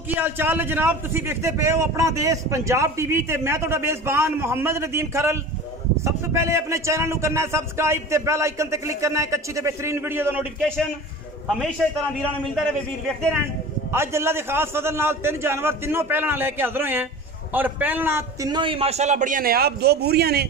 की हाल चाल है जनाब। तुसी देखते पे हो अपना देश पंजाब टीवी ते मैं तुहाडा मेजबान मोहम्मद नदीम खरल। सबसे पहले अपने चैनल करना है सबसक्राइब ते बेल आइकन ते क्लिक करना है एक अच्छी ते बेहतरीन वीडियो का नोटिफिकेशन हमेशा इस तरह वीरां मिलता रहे। वीर देखते रहन। अज अल्लाह की खास फजल नाल तीन जानवर तीनों पहलना लेके हाजिर हुए हैं और पहलना तीनों ही माशाल्लाह बढ़िया नायाब। दो बूरियां ने,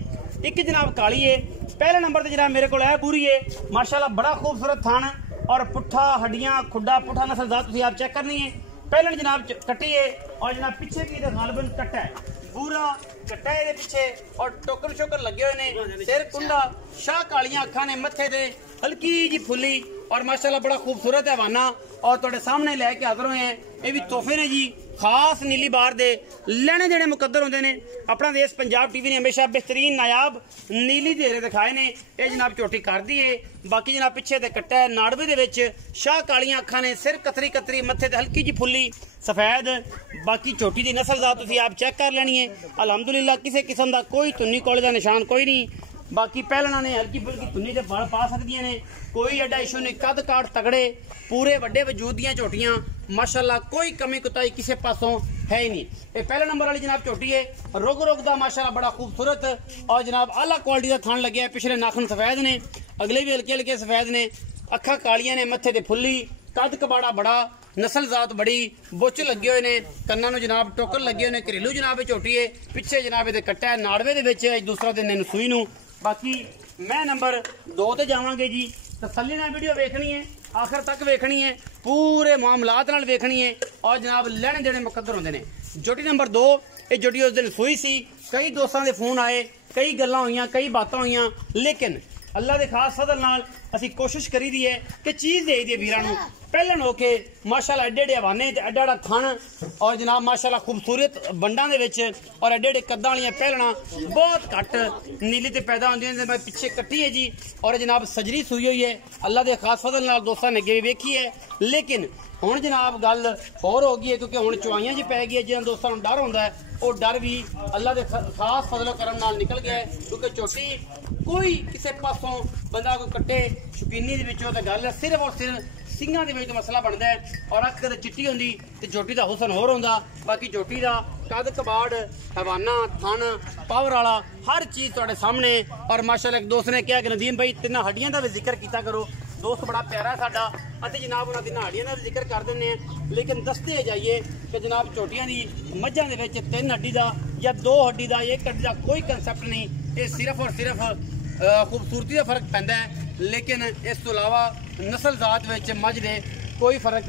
एक जनाब काली है। पहले नंबर ते जनाब मेरे को है बूरी है माशाल्लाह बड़ा खूबसूरत थान और पुट्ठा हड्डियां खुड्डा पुट्ठा नस्ल दा तुसीं आप चेक करनी है। पहले जनाब कट्टी है और जनाब पीछे भी गालबन कट्टा है पूरा कट्टा है पीछे और टोकन शोकन लगे हुए ने। सिर कुंडा शाह कालियां अखा ने मथे दे हल्की जी फुली और माशाल्लाह बड़ा खूबसूरत है हवाना और तुहाडे सामने लेके हाजिर हुए हैं। ये भी तोहफे ने जी खास नीली बार दे लेने देने मुकद्दर होंदे ने। अपना देश पंजाब टीवी ने हमेशा बेहतरीन नायाब नीली धेरे दिखाए ने। ये जनाब झोटी कर दी है। बाकी जनाब पिछे ते कट्टा है नाड़वे दे विच शाह कालियां अखा ने सिर कतरी कतरी मथे ते हल्की जी फुल्ली सफेद। बाकी झोटी की नस्ल दा तुसीं आप चेक कर लेनी है। अलहमदुलिल्लाह किसी किस्म का कोई तुन्नी कोले का निशान कोई नहीं। बाकी पहलना ने हल्की फुल्की तुन्नी ते फल पा सकदियां ने, कोई एडा इशू नहीं। कद काट तगड़े पूरे वड्डे वजूद दियां झोटियां माशाल्लाह कोई कमी कुताई किसी पासों है ही नहीं। ये पहले नंबर वाली जनाब झोटी है रुग रुग दा माशाल्लाह बड़ा खूबसूरत और जनाब आला क्वालिटी का थान लगे है। पिछले नाखन सफेद ने, अगले भी हल्के हल्के सफेद ने, अखा कालियां ने, मथे ते फुल्ली, कद कबाड़ा बड़ा, नस्ल जात बड़ी, बुच लगे हुए ने, कन्ना जनाब टोकन लगे हुए ने। घरेलू जनाब झोटी है। पिछे जनाब ये कट्टा है नाड़वे दे विच दूसरा दिन ने सूई नूं। बाकी मैं नंबर 2 ते जावांगे जी। तसल्ली नाल वीडियो वेखनी है, आखिर तक वेखनी है, पूरे मामलात नाल वेखनी है और जनाब लेने देने मुकद्दर होंदे ने। जोटी नंबर 2 ये जोटी उस दिन सूई सी। कई दोस्तों के फोन आए, कई गल्लां होईयां, कई बातां होईयां, लेकिन अल्लाह के खास फजल नाल असी कोशिश करी दी है कि चीज़ दे दी वीरां नूं पहलन होके माशाल्लाह एडे एडे हवाने ते एडा एडा थन और जनाब माशाल्लाह खूबसूरत बंडा दे विच और एडे एडे कद्दां वालियां पहलना बहुत घट नीली ते पैदा होंदियां ने। पिछे कट्टी है जी और जनाब सजरी सूई हुई है। अल्लाह के खास फजल नाल दोस्तां ने अगे वेखी है, लेकिन हुण जनाब गल होर हो गई है क्योंकि हुण चुआइयां जी पै गई है। जिन्हां दोस्तां नूं डर होंदा है वो डर भी अल्लाह के खास फजलो करम नाल निकल गया है क्योंकि झोटी कोई किसी पासों बंदा कोई कट्टे शौकीनी दे विचों ते गल सिर्फ और सिर्फ सिंघां दे विच मसला बनता है और अख कदे चिट्टी होंदी ते झोटी दा हुसन होर होंदा। बाकी झोटी दा कद कबाड़ हवाना थन पावर वाला हर चीज़ तुहाडे सामने। और माशाल्लाह एक दोस्त ने कहा कि नदीम भाई तिन्हां हड्डियां दा भी जिक्र कीता करो। दोस्त बड़ा प्यारा साडा अते जनाब उन्हां दी हड्डियां दा भी जिक्र कर दिंदे हैं, लेकिन दसते जाइए कि जनाब झोटियां दी मझां दे विच 3 हड्डी दा या 2 हड्डी दा 1 हड्डी दा कोई कंसैप्ट नहीं। ये सिर्फ और सिर्फ खूबसूरती का फर्क पैंदा है, लेकिन इस तो अलावा नस्ल जात विच मझ दे कोई फर्क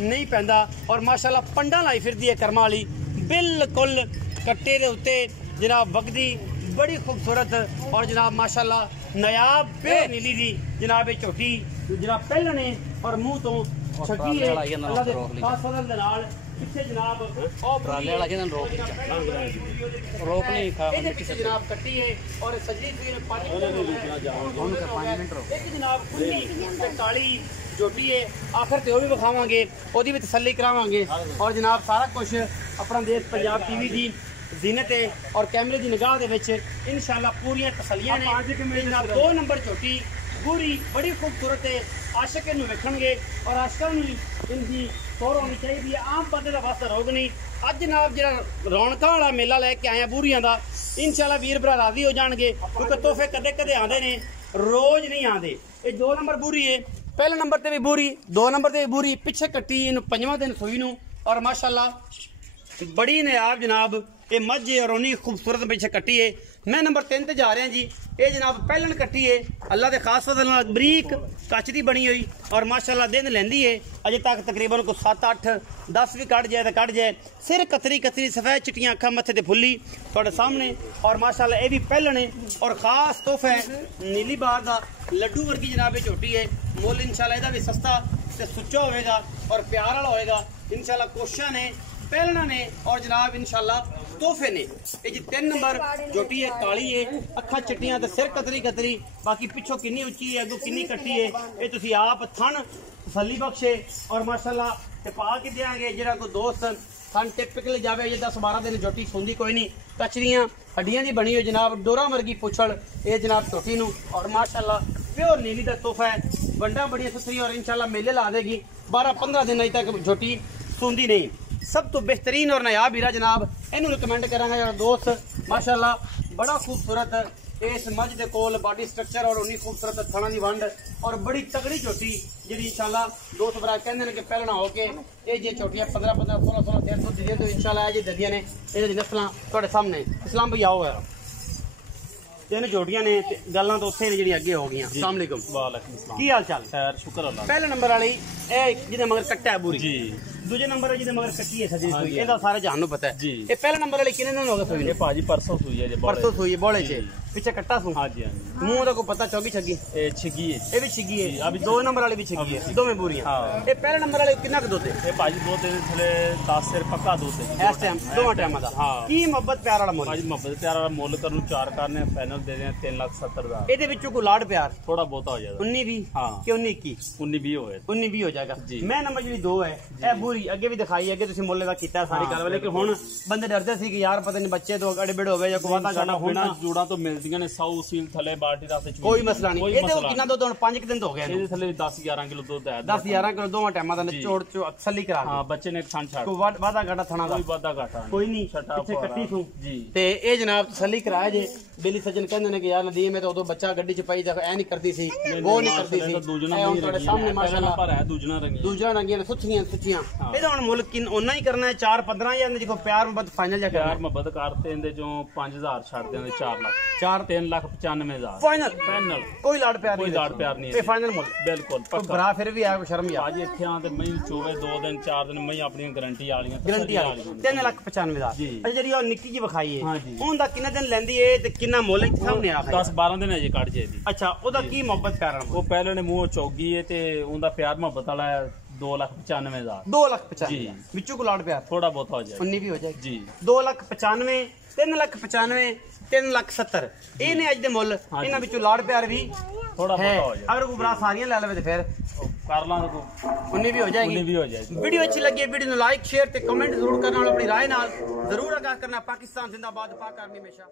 नहीं पैंदा। और माशाल्लाह पंडा लाई फिरदी है कर्मा वाली बिल्कुल कट्टे दे उत्ते जनाब वगदी बड़ी खूबसूरत और जनाब माशाल्लाह नायाब प्योर नीली दी जनाब झोटी जनाब पहलने और मुंह तो छकी है अल्लाह दे खास फजल दे नाल। पिछे जनाब रोक नहीं खा जनाब कट्टी है और सजरी एक जनाब खुली ते काली झोटी है। आखिर ते वो भी विखावांगे, ओदी भी तसल्ली करावांगे और जनाब सारा कुछ अपना देश पंजाब टीवी की जीनत है और कैमरे की निगाह दे विच इंशाल्लाह पूरियां तसल्लियां ने। जनाब 2 नंबर झोटी पूरी बड़ी खूबसूरत है। आशिक इनू वेखणगे और आशिकां नूं इनकी तौर होनी चाहिए। आम बंदे का बस रोग नहीं। अज जनाब जो रौनकां वाला मेला लैके आए बूरियां का इंशाल्लाह वीर भरा राजी हो जाएंगे क्योंकि तोहफे कदे कदे आते ने, रोज नहीं आते। ये 2 नंबर बूरी है। पहले नंबर ते भी बूरी, 2 नंबर ते भी बूरी, पिछे कट्टी इन 5वां दिन सूई नूं और माशाल्लाह बड़ी नायाब जनाब ये मझ और उन्नी खूबसूरत पिछे कट्टी है। मैं नंबर 3 ते जा रहा जी। ये जनाब पहलन कट्टी है अल्लाह के खास फजल नाल बरीक कच दी बनी हुई और माशाल्लाह दिन लैंदी है। अजे तक तकरीबन को 7 8 10 भी कट जाए तो कट जाए। सिर कतरी कतरी सफेद चिट्टियां अखा मथे ते फुल्ली तुहाडे सामने और माशाल्लाह ये भी पहलन है और खास तोहफा है नीली बार का लड्डू वर्गी जनाब ये झोटी है। मुल इंशाल्लाह इहदा भी सस्ता ते सुच्चा होएगा और प्यार वाला होएगा इंशाल्लाह। कोशिशां ने पहलना ने और जनाब इंशाल्लाह तोहफे ने। ये जी 3 नंबर झोटी है, काली है, अखा चिट्टियां ते सिर कतरी कतरी। बाकी पिछों किन्नी उच्ची है, अगों किन्नी कट्टी है, ये तुसीं आप थन तसल्ली बख्शे और माशाल्लाह ते पा के देंगे। जिहड़ा कोई दोस्त थन टिपिकल जावे ये 10 12 दिन झोटी सुंदी कोई नहीं। कचरियां हड्डियां दी बनी हुई जनाब डोरा वर्गी पुछड़ ये जनाब झोटी नूं और माशाल्लाह प्योर नीली का तोहफा है। बंडा बड़ी सुथरी और इंशाल्लाह मेले ला देगी। 12 15 दिन अज तक झोटी सुंदी नहीं। सब तो बेहतरीन और नायाब हीरा जनाब, इन्हू रिकमेंड करांगा यार दोस्त। माशाल्लाह बड़ा खूबसूरत इस मझ के कोल बॉडी स्ट्रक्चर और उन्नी खूबसूरत थणा की वंड और बड़ी तगड़ी झोटी जी इंशाल्लाह दोस्त भरा कहते कि पहलना होके ये जे झोटियां 15-15 16-16 13 दूध दी तो इंशाल्लाह जी ददियां ने ये नस्लां तुहाडे सामने। इस्लाम भाई आओ यार तीन झोटियां ने गल्लां तो उत्थे ने जी अगे हो गई। अस्सलाम वालेकुम। वालेकुम सलाम। की हाल चाल? खैर शुक्र अल्लाह। पहले नंबर वाली ए जिदे मगर कट्टा है पूरी जी। दूजे नंबर जिदे मगर कट्टी है सजी हाँ सुई जी। एदा सारे जहान नु पता है जी। ये पहले नंबर वाली किने दिन हो गए सुई ये भाजी परसों सुई है जे परसों सुई बोले छे जी। पीछे कट्टा सु। हां जी हां जी। मुंह दा को पता चौगी छगी ए छिगी है ये भी छिगी है अभी दो नंबर वाली भी छिगी है दो में पूरी हाँ। ये पहले नंबर वाले कितना के दोते ये भाजी दो दिन थले 10 सिर पक्का दो थे इस टाइम दो टाइम दा हां। की मोहब्बत प्यार वाला मोल भाजी मोहब्बत प्यार वाला मोल करनु 4 करने फाइनल दे दें 3,70,000। ਇਹਦੇ ਵਿੱਚੋਂ ਕੋਈ ਲਾੜ ਪਿਆਰ थोड़ा बहुत हो जाएगा 19 20 हाँ। ਕਿ 19 21 19 20 होए 19 20 ਹੋ ਜਾਏਗਾ ਜੀ। ਮੈਂ ਨੰਬਰ ਜਿਹੜੀ 2 ਹੈ ਇਹ ਬੂਰੀ ਅੱਗੇ ਵੀ ਦਿਖਾਈ ਅੱਗੇ ਤੁਸੀਂ ਮੁੱਲ ਦਾ ਕੀਤਾ ਸਾਰੀ ਗੱਲ ਵਾਲੇ ਕਿ ਹੁਣ ਬੰਦੇ ਡਰਦੇ ਸੀ ਕਿ ਯਾਰ ਪਤਾ ਨਹੀਂ ਬੱਚੇ ਤੋਂ ਅੜੇ ਬੜੇ ਹੋਵੇ ਜਾਂ ਕੋਈ ਵਾਦਾ ਗਾਣਾ बिना ਹੋਣਾ ਜੂੜਾ ਤੋਂ ਮਿਲਦੀਆਂ ਨੇ 100 ਸੀਲ ਥਲੇ ਬਾਲਟੀ ਰਾਤੇ ਚ ਕੋਈ ਮਸਲਾ ਨਹੀਂ ਇਹਦੇ ਕਿੰਨਾ ਦੁੱਧ ਹੁਣ 5 ਦਿਨ ਤੋਂ ਹੋ ਗਏ ਇਹਦੇ ਥਲੇ 10 11 ਕਿਲੋ ਦੁੱਧ ਹੈ 10 11 ਕਿਲੋ ਦੋਵਾਂ ਟਾਈਮਾਂ ਦਾ ਨਿਚੋੜ ਚੋ ਅਕਸਲੀ ਕਰਾ ਹਾਂ ਬੱਚੇ ਨੇ ਖਾਣ ਛੱਡ ਕੋਈ ਵਾਦਾ ਗਾਣਾ ਥਣਾ ਦਾ ਕੋਈ ਵਾਦਾ ਘਾਟਾ ਕੋਈ ਨਹੀਂ ਛੱਟਾ ਪਿੱਛੇ ਕੱਟੀ ਸੂ ਜੀ। ਤੇ ਇਹ ਜਨਾਬ ਤਸੱਲੀ ਕਰਾਇਆ ਜੇ ਬੇਲੀ ਸੱਜਣ ਕਹਿੰਦੇ ਨੇ ਕਿ ਯਾਰ ਨਦੀਮ ਹੈ ਤਾਂ ਉਦੋਂ ਬੱਚਾ ਗੱਡੀ ਚ ਪਾਈ ਜਾ ਐ ਨਹੀਂ ਕਰਦੀ ਸੀ ਉਹ ਨਹੀਂ ਕਰਦੀ ਸੀ ਦੂਜਣਾ ਇਹ ਹੁਣ ਤੁਹਾਡੇ ਸਾਹਮਣੇ ਮਾਸ਼ਾਅੱਲਾ ਪਰ ਹੈ ਦੂਜਣਾ ਰੰਗੀ ਦੂਜਾ ਰੰਗੀਆਂ ਸੁੱਚੀਆਂ ਇਹਦਾ ਹੁਣ ਮੁੱਲ ਕਿੰਨਾ ਉਹਨਾਂ ਹੀ ਕਰਨਾ ਹੈ 4-15 ਜਾਂ ਜੇ ਕੋਈ ਪਿਆਰ ਮੁਹੱਬਤ ਫਾਈਨਲ ਜਾ ਪਿਆਰ ਕਰਨਾ ਮੁਹੱਬਤ ਕਰਤੇ ਇਹਦੇ ਚੋਂ 5000 ਛੱਡ ਦਿੰਦੇ 4 ਲੱਖ 3,95,000 ਫਾਈਨਲ ਫਾਈਨਲ ਕੋਈ ਲਾੜ ਪਿਆਰ ਕੋਈ ਨਹੀਂ ਲਾੜ ਪਿਆਰ ਨਹੀਂ ਇਹ ਫਾਈਨਲ ਮੁੱਲ ਬਿਲਕੁਲ ਕੋਈ ਪੱਕਾ ਭਰਾ ਫਿਰ ਵੀ ਆਇਆ ਕੋਈ ਸ਼ਰਮ ਯਾਰ ਅੱਜ ਇੱਥੇ ਆਂ ਤੇ ਮੈਂ ਚੋਵੇ 2 ਦਿਨ 4 ਦਿਨ ਮੈਂ ਆਪਣੀਆਂ ਗਾਰੰਟੀ ਵਾਲੀਆਂ ਗਰੰਟੀ ਵਾਲੀ 3,95,000 ਜੀ। ਅੱਛਾ ਜਿਹੜੀ ਉਹ ਨਿੱਕੀ ਜੀ ਵਿਖਾਈ ਹਾਂ ਹੈ ਜੀ। ਉਹਦਾ ਕਿੰਨੇ ਦਿਨ ਲੈਂਦੀ ਏ ਤੇ ਕਿੰਨਾ ਮੁੱਲ ਇੱਥੇ ਸਾਹਮਣੇ ਆ 10 12 ਦਿਨ ਅਜੇ ਕੱਢ ਜੇ ਦੀ। ਅੱਛਾ ਉਹਦਾ ਕੀ ਮੁਹੱਬਤ ਪਿਆਰ ਨਾਲ ਉਹ ਪਹਿਲੇ ਨੇ ਮੂੰਹ ਚੌਗੀ ਏ ਤੇ ਉਹਦਾ ਪਿਆਰ ਮੁਹੱਬਤ ਵਾਲਾ 2,95,000 2,95,000 ਜੀ। ਵਿੱਚੋਂ ਕੋ ਲਾੜ ਪਿਆਰ ਥੋੜਾ ਬਹੁਤ ਹੋ ਜਾਏ 19 ਵੀ ਹੋ ਜਾਏ ਜੀ। 2,95,000 3,95,000 3,70,000 ਇਹ ਨੇ ਅੱਜ ਦੇ ਮੁੱਲ ਹਾਂ ਜੀ। ਇਹਨਾਂ ਵਿੱਚੋਂ ਲਾੜ ਪਿਆਰ ਵੀ ਥੋੜਾ ਹੈ ਬਹੁਤ ਹੋ ਜਾਏ ਅਗਰ ਕੋਈ ਭਰਾ ਸਾਰੀਆਂ ਲੈ ਲਵੇ ਤੇ ਫਿਰ ਕਰ ਲਾਂ ਤਾਂ 19 ਵੀ ਹੋ ਜਾਏਗੀ 19 ਵੀ ਹੋ ਜਾਏ ਵੀਡੀਓ ਅੱਛੀ ਲੱਗੀ ਵੀਡੀਓ ਨੂੰ ਲਾਈਕ ਸ਼ੇਅਰ ਤੇ ਕਮੈਂਟ ਜ਼ਰੂਰ ਕਰਨਾ और अपनी राय नाल जरूर आगाह करना। पाकिस्तान जिंदाबाद, पाक आर्मी हमेशा।